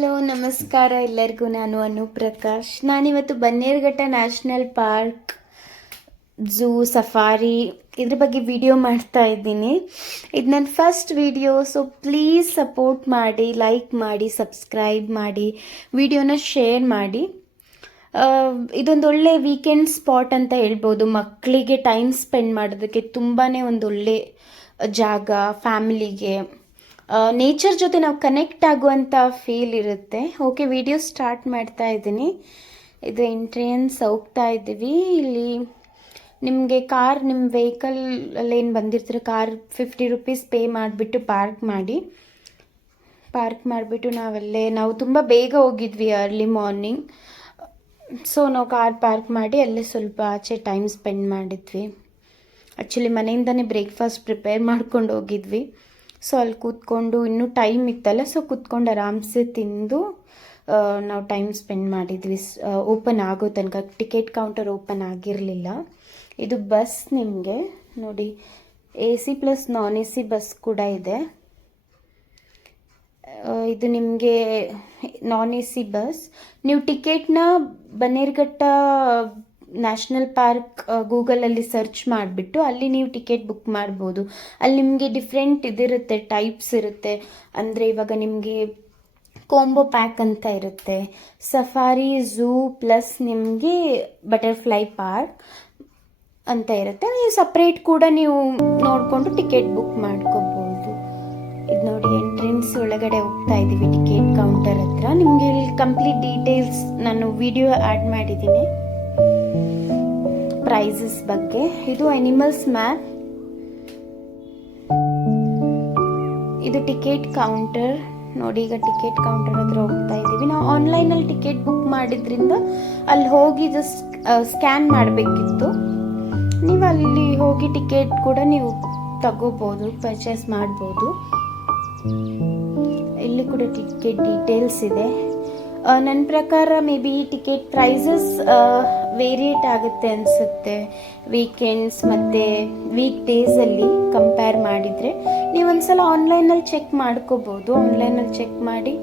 Hello ನಮಸ್ಕಾರ ಎಲ್ಲರಿಗೂ. ನಾನು ಅನುಪ್ರಕಾಶ್. ನಾನಿವತ್ತು Bannerghatta national park, zoo, safari ಇದ್ರ ಬಗ್ಗೆ ವಿಡಿಯೋ ಮಾಡ್ತಾ ಇದ್ದೀನಿ. ಇದು ನನ್ನ first video, so please support ಮಾಡಿ, ಲೈಕ್ ಮಾಡಿ, ಸಬ್ಸ್ಕ್ರೈಬ್ ಮಾಡಿ, ವಿಡಿಯೋನ ಶೇರ್ ಮಾಡಿ. ಇದೊಂದು ಒಳ್ಳೆ ವೀಕೆಂಡ್ ಸ್ಪಾಟ್ ಅಂತ ಹೇಳ್ಬೋದು. ಮಕ್ಕಳಿಗೆ ಟೈಮ್ ಸ್ಪೆಂಡ್ ಮಾಡೋದಕ್ಕೆ ತುಂಬಾ ಒಂದೊಳ್ಳೆ ಜಾಗ, ಫ್ಯಾಮಿಲಿಗೆ ನೇಚರ್ ಜೊತೆ ನಾವು ಕನೆಕ್ಟ್ ಆಗುವಂಥ ಫೀಲ್ ಇರುತ್ತೆ. ಓಕೆ, ವಿಡಿಯೋ ಸ್ಟಾರ್ಟ್ ಮಾಡ್ತಾ ಇದ್ದೀನಿ. ಇದು ಎಂಟ್ರೆನ್ಸ್ ಹೋಗ್ತಾ ಇದ್ದೀವಿ. ಇಲ್ಲಿ ನಿಮಗೆ ಕಾರ್, ನಿಮ್ಮ ವೆಹಿಕಲ್ ಏನು ಬಂದಿರ್ತೀರ, ಕಾರ್ 50 ರೂಪೀಸ್ ಪೇ ಮಾಡಿಬಿಟ್ಟು ಪಾರ್ಕ್ ಮಾಡಿಬಿಟ್ಟು ನಾವು ತುಂಬ ಬೇಗ ಹೋಗಿದ್ವಿ, ಅರ್ಲಿ ಮಾರ್ನಿಂಗ್. ಸೊ ನಾವು ಕಾರ್ ಪಾರ್ಕ್ ಮಾಡಿ ಅಲ್ಲೇ ಸ್ವಲ್ಪ ಆಚೆ ಟೈಮ್ ಸ್ಪೆಂಡ್ ಮಾಡಿದ್ವಿ. ಆ್ಯಕ್ಚುಲಿ ಮನೆಯಿಂದನೇ ಬ್ರೇಕ್ಫಾಸ್ಟ್ ಪ್ರಿಪೇರ್ ಮಾಡ್ಕೊಂಡು ಹೋಗಿದ್ವಿ. ಸೊ ಅಲ್ಲಿ ಕೂತ್ಕೊಂಡು ಇನ್ನೂ ಟೈಮ್ ಇತ್ತಲ್ಲ, ಸೊ ಕೂತ್ಕೊಂಡು ಆರಾಮ್ಸೆ ತಿಂದು ನಾವು ಟೈಮ್ ಸ್ಪೆಂಡ್ ಮಾಡಿದ್ವಿ. ಓಪನ್ ಆಗೋ ತನಕ ಟಿಕೆಟ್ ಕೌಂಟರ್ ಓಪನ್ ಆಗಿರಲಿಲ್ಲ. ಇದು ಬಸ್ ನಿಮಗೆ ನೋಡಿ, AC ಪ್ಲಸ್ ನಾನ್ AC ಬಸ್ ಕೂಡ ಇದೆ. ಇದು ನಿಮಗೆ ನಾನ್ AC ಬಸ್. ನೀವು ಟಿಕೆಟ್ನ ಬನ್ನೇರುಘಟ್ಟ ನ್ಯಾಷನಲ್ ಪಾರ್ಕ್ ಗೂಗಲಲ್ಲಿ ಸರ್ಚ್ ಮಾಡಿಬಿಟ್ಟು ಅಲ್ಲಿ ನೀವು ಟಿಕೆಟ್ ಬುಕ್ ಮಾಡ್ಬೋದು. ಅಲ್ಲಿ ನಿಮಗೆ ಡಿಫ್ರೆಂಟ್ ಇದಿರುತ್ತೆ, ಟೈಪ್ಸ್ ಇರುತ್ತೆ. ಅಂದರೆ ಇವಾಗ ನಿಮಗೆ ಕಾಂಬೋ ಪ್ಯಾಕ್ ಅಂತ ಇರುತ್ತೆ, ಸಫಾರಿ, ಝೂ ಪ್ಲಸ್ ನಿಮಗೆ ಬಟರ್ಫ್ಲೈ ಪಾರ್ಕ್ ಅಂತ ಇರುತ್ತೆ. ನೀವು ಸಪ್ರೇಟ್ ಕೂಡ ನೀವು ನೋಡಿಕೊಂಡು ಟಿಕೆಟ್ ಬುಕ್ ಮಾಡ್ಕೋಬೋದು. ಇದು ನೋಡಿ, ಎಂಟ್ರೆನ್ಸ್ ಒಳಗಡೆ ಹೋಗ್ತಾ ಇದ್ದೀವಿ, ಟಿಕೆಟ್ ಕೌಂಟರ್ ಹತ್ರ. ನಿಮಗೆ ಇಲ್ಲಿ ಕಂಪ್ಲೀಟ್ ಡೀಟೇಲ್ಸ್ ನಾನು ವಿಡಿಯೋ ಆ್ಯಡ್ ಮಾಡಿದ್ದೀನಿ ಪ್ರೈಸಸ್ ಬಗ್ಗೆ. ಇದು ಅನಿಮಲ್ಸ್ ಮ್ಯಾಪ್. ಇದು ಟಿಕೆಟ್ ಕೌಂಟರ್ ನೋಡಿ. ಈಗ ಟಿಕೆಟ್ ಕೌಂಟರ್ ಹತ್ರ ಹೋಗ್ತಾ ಇದ್ದೀವಿ. ನಾವು ಆನ್ಲೈನಲ್ಲಿ ಟಿಕೆಟ್ ಬುಕ್ ಮಾಡಿದ್ರಿಂದ ಅಲ್ಲಿ ಹೋಗಿ ಜಸ್ಟ್ ಸ್ಕ್ಯಾನ್ ಮಾಡಬೇಕಿತ್ತು. ನೀವು ಅಲ್ಲಿ ಹೋಗಿ ಟಿಕೆಟ್ ಕೂಡ ನೀವು ತಗೋಬೋದು, ಪರ್ಚೇಸ್ ಮಾಡ್ಬೋದು. ಇಲ್ಲಿ ಕೂಡ ಟಿಕೆಟ್ ಡೀಟೇಲ್ಸ್ ಇದೆ. ನನ್ನ ಪ್ರಕಾರ maybe ticket prices variate ಆಗುತ್ತೆ ಅನಿಸುತ್ತೆ, ವೀಕೆಂಡ್ಸ್ ಮತ್ತು ವೀಕ್ ಡೇಸಲ್ಲಿ ಕಂಪೇರ್ ಮಾಡಿದರೆ. ನೀವೊಂದ್ಸಲ ಆನ್ಲೈನಲ್ಲಿ ಚೆಕ್ ಮಾಡ್ಕೋಬೋದು. ಆನ್ಲೈನಲ್ಲಿ ಚೆಕ್ ಮಾಡಿ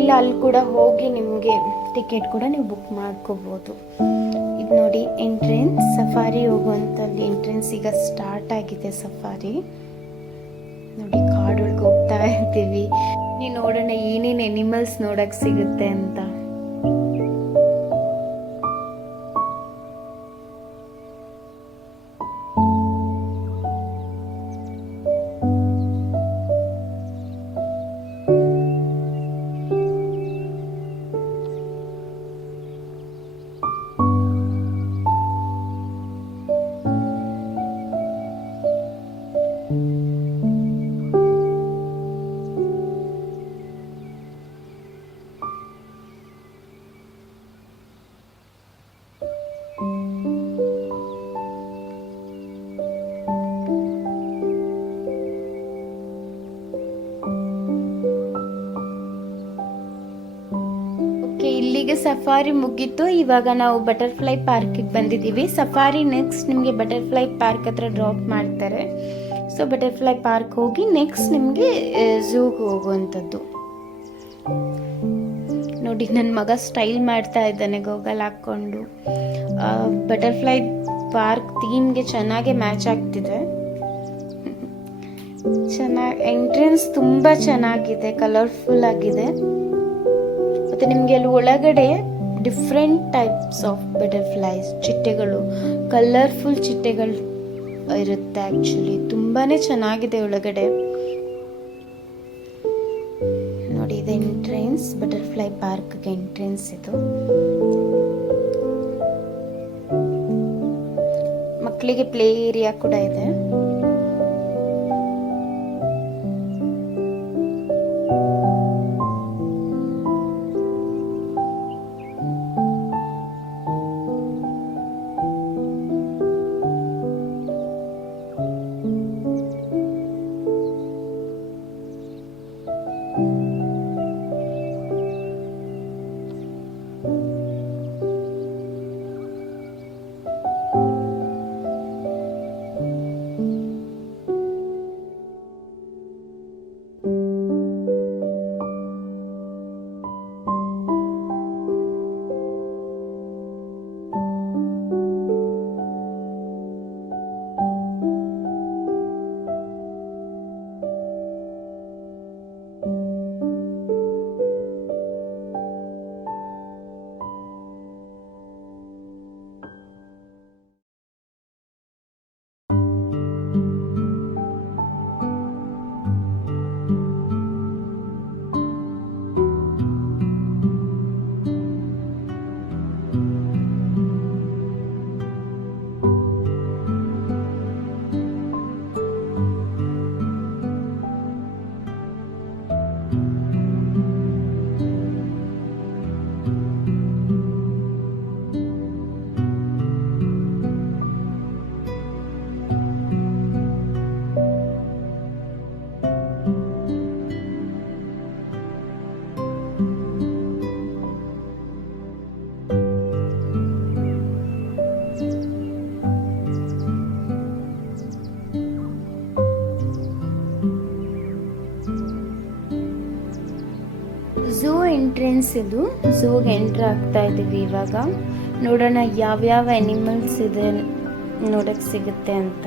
ಇಲ್ಲ ಅಲ್ಲಿ ಕೂಡ ಹೋಗಿ ನಿಮಗೆ ಟಿಕೆಟ್ ಕೂಡ ನೀವು ಬುಕ್ ಮಾಡ್ಕೋಬೋದು. ಇದು ನೋಡಿ ಎಂಟ್ರೆನ್ಸ್, ಸಫಾರಿ ಹೋಗುವಂಥಲ್ಲಿ ಎಂಟ್ರೆನ್ಸ್ ಈಗ ಸ್ಟಾರ್ಟ್ ಆಗಿದೆ. ಸಫಾರಿ ನೋಡಿ, ಕಾಡೊಳಗೆ ಹೋಗ್ತಾ ಇರ್ತೀವಿ. ನೀವು ನೋಡೋಣ ಏನೇನು ಎನಿಮಲ್ಸ್ ನೋಡಕ್ಕೆ ಸಿಗುತ್ತೆ ಅಂತ. ಇಲ್ಲಿಗೆ ಸಫಾರಿ ಮುಗೀತು. ಇವಾಗ ನಾವು ಬಟರ್ಫ್ಲೈ ಪಾರ್ಕಿಗೆ ಬಂದಿದ್ದೀವಿ. ಸಫಾರಿ ನೆಕ್ಸ್ಟ್ ನಿಮಗೆ ಬಟರ್ಫ್ಲೈ ಪಾರ್ಕ್ ಹತ್ರ ಡ್ರಾಪ್ ಮಾಡ್ತಾರೆ. ಸೊ ಬಟರ್ಫ್ಲೈ ಪಾರ್ಕ್ ಹೋಗಿ ನೆಕ್ಸ್ಟ್ ನಿಮಗೆ ಝೂಗೆ ಹೋಗುವಂಥದ್ದು. ನೋಡಿ, ನನ್ನ ಮಗ ಸ್ಟೈಲ್ ಮಾಡ್ತಾ ಇದ್ದಾನೆ ಗೋಗಲ್ ಹಾಕ್ಕೊಂಡು. ಬಟರ್ಫ್ಲೈ ಪಾರ್ಕ್ ಥೀಮ್ಗೆ ಚೆನ್ನಾಗೆ ಮ್ಯಾಚ್ ಆಗ್ತಿದೆ. ಎಂಟ್ರೆನ್ಸ್ ತುಂಬ ಚೆನ್ನಾಗಿದೆ, ಕಲರ್ಫುಲ್ ಆಗಿದೆ. ಮತ್ತು ನಿಮಗೆ ಅಲ್ಲಿ ಒಳಗಡೆ ಡಿಫ್ರೆಂಟ್ ಟೈಪ್ಸ್ ಆಫ್ ಬಟರ್ಫ್ಲೈಸ್, ಚಿಟ್ಟೆಗಳು, ಕಲರ್ಫುಲ್ ಚಿಟ್ಟೆಗಳು ಇರುತ್ತೆ. ಆ್ಯಕ್ಚುಲಿ ತುಂಬಾ ಚೆನ್ನಾಗಿದೆ ಒಳಗಡೆ. ನೋಡಿ, ಇದು ಎಂಟ್ರೆನ್ಸ್, ಬಟರ್ಫ್ಲೈ ಪಾರ್ಕ್ಗೆ ಎಂಟ್ರೆನ್ಸ್. ಇದು ಮಕ್ಕಳಿಗೆ ಪ್ಲೇ ಏರಿಯಾ ಕೂಡ ಇದೆ. ಝೂ ಎಂಟ್ರೆನ್ಸ್ ಇದು. ಝೂಗೆ ಎಂಟ್ರ್ ಆಗ್ತಾ ಇದ್ದೀವಿ ಇವಾಗ. ನೋಡೋಣ ಯಾವ್ಯಾವ ಅನಿಮಲ್ಸ್ ಇದೆ ನೋಡಕ್ಕೆ ಸಿಗುತ್ತೆ ಅಂತ.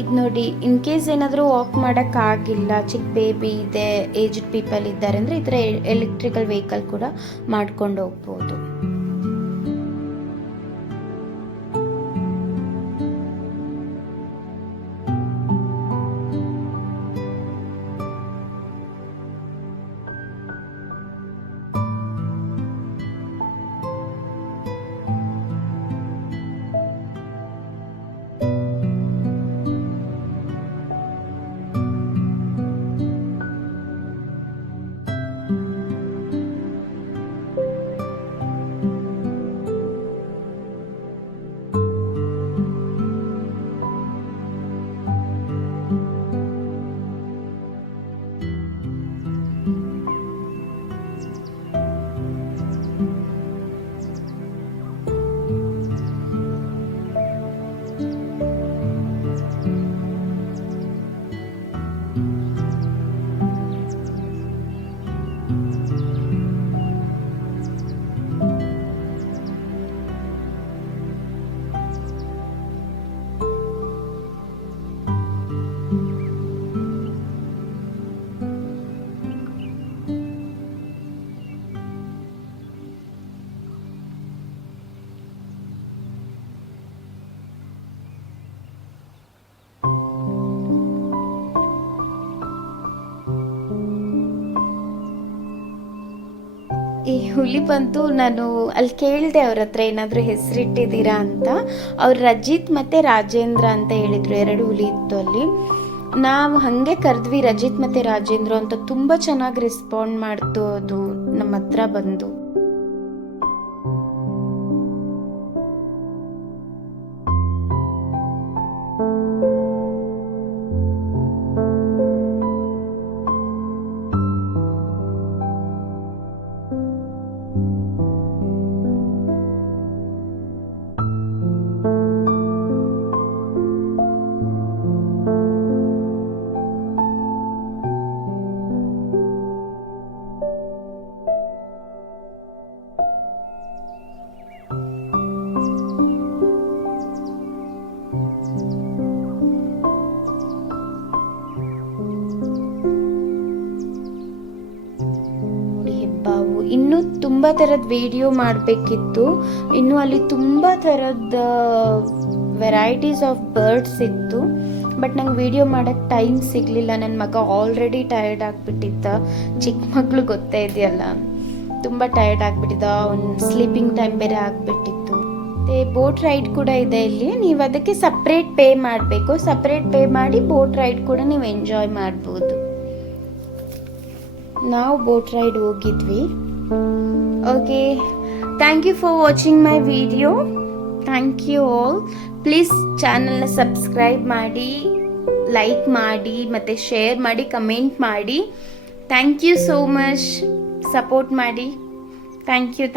ಇದು ನೋಡಿ, ಇನ್ ಕೇಸ್ ಏನಾದರೂ ವಾಕ್ ಮಾಡೋಕ್ಕಾಗಿಲ್ಲ, ಚಿಕ್ಕ ಬೇಬಿ ಇದೆ, ಏಜ್ಡ್ ಪೀಪಲ್ ಇದ್ದಾರೆ ಅಂದರೆ ಈ ಥರ ಎಲೆಕ್ಟ್ರಿಕಲ್ ವೆಹಿಕಲ್ ಕೂಡ ಮಾಡ್ಕೊಂಡು ಹೋಗ್ಬೋದು. ಈ ಹುಲಿ ಬಂತು, ನಾನು ಅಲ್ಲಿ ಕೇಳಿದೆ ಅವ್ರ ಹತ್ರ ಏನಾದರೂ ಹೆಸರಿಟ್ಟಿದ್ದೀರಾ ಅಂತ. ಅವ್ರು ರಜಿತ್ ಮತ್ತು ರಾಜೇಂದ್ರ ಅಂತ ಹೇಳಿದರು. 2 ಹುಲಿ ಇತ್ತು ಅಲ್ಲಿ. ನಾವು ಹಾಗೆ ಕರೆದ್ವಿ ರಜಿತ್ ಮತ್ತು ರಾಜೇಂದ್ರ ಅಂತ. ತುಂಬ ಚೆನ್ನಾಗಿ ರೆಸ್ಪಾಂಡ್ ಮಾಡ್ತು ಅದು ನಮ್ಮ ಹತ್ರ ಬಂದು. ಇನ್ನೂ ತುಂಬ ಥರದ ವಿಡಿಯೋ ಮಾಡಬೇಕಿತ್ತು. ಇನ್ನು ಅಲ್ಲಿ ತುಂಬ ಥರದ ವೆರೈಟೀಸ್ ಆಫ್ ಬರ್ಡ್ಸ್ ಇತ್ತು. ಬಟ್ ನಂಗೆ ವಿಡಿಯೋ ಮಾಡೋಕ್ಕೆ ಟೈಮ್ ಸಿಗಲಿಲ್ಲ. ನನ್ನ ಮಗ ಆಲ್ರೆಡಿ ಟಯರ್ಡ್ ಆಗಿಬಿಟ್ಟಿದ್ದ. ಚಿಕ್ಕ ಮಗಳು ಗೊತ್ತೇ ಇದೆಯಲ್ಲ, ತುಂಬ ಟಯರ್ಡ್ ಆಗಿಬಿಟ್ಟಿದ್ದ. ಅವ್ನು ಸ್ಲೀಪಿಂಗ್ ಟೈಮ್ ಬೇರೆ ಆಗಿಬಿಟ್ಟಿತ್ತು. ಮತ್ತು ಬೋಟ್ ರೈಡ್ ಕೂಡ ಇದೆ ಇಲ್ಲಿ. ನೀವು ಅದಕ್ಕೆ ಸಪ್ರೇಟ್ ಪೇ ಮಾಡಬೇಕು. ಸಪ್ರೇಟ್ ಪೇ ಮಾಡಿ ಬೋಟ್ ರೈಡ್ ಕೂಡ ನೀವು ಎಂಜಾಯ್ ಮಾಡ್ಬೋದು. ನಾವು ಬೋಟ್ ರೈಡ್ ಹೋಗಿದ್ವಿ. Okay, thank you for watching my video. Thank you all. Please ಚಾನಲ್ನ ಸಬ್ಸ್ಕ್ರೈಬ್ ಮಾಡಿ, ಲೈಕ್ ಮಾಡಿ, ಮತ್ತು ಶೇರ್ ಮಾಡಿ, ಕಮೆಂಟ್ ಮಾಡಿ. Thank you so much. Support ಮಾಡಿ. Thank you.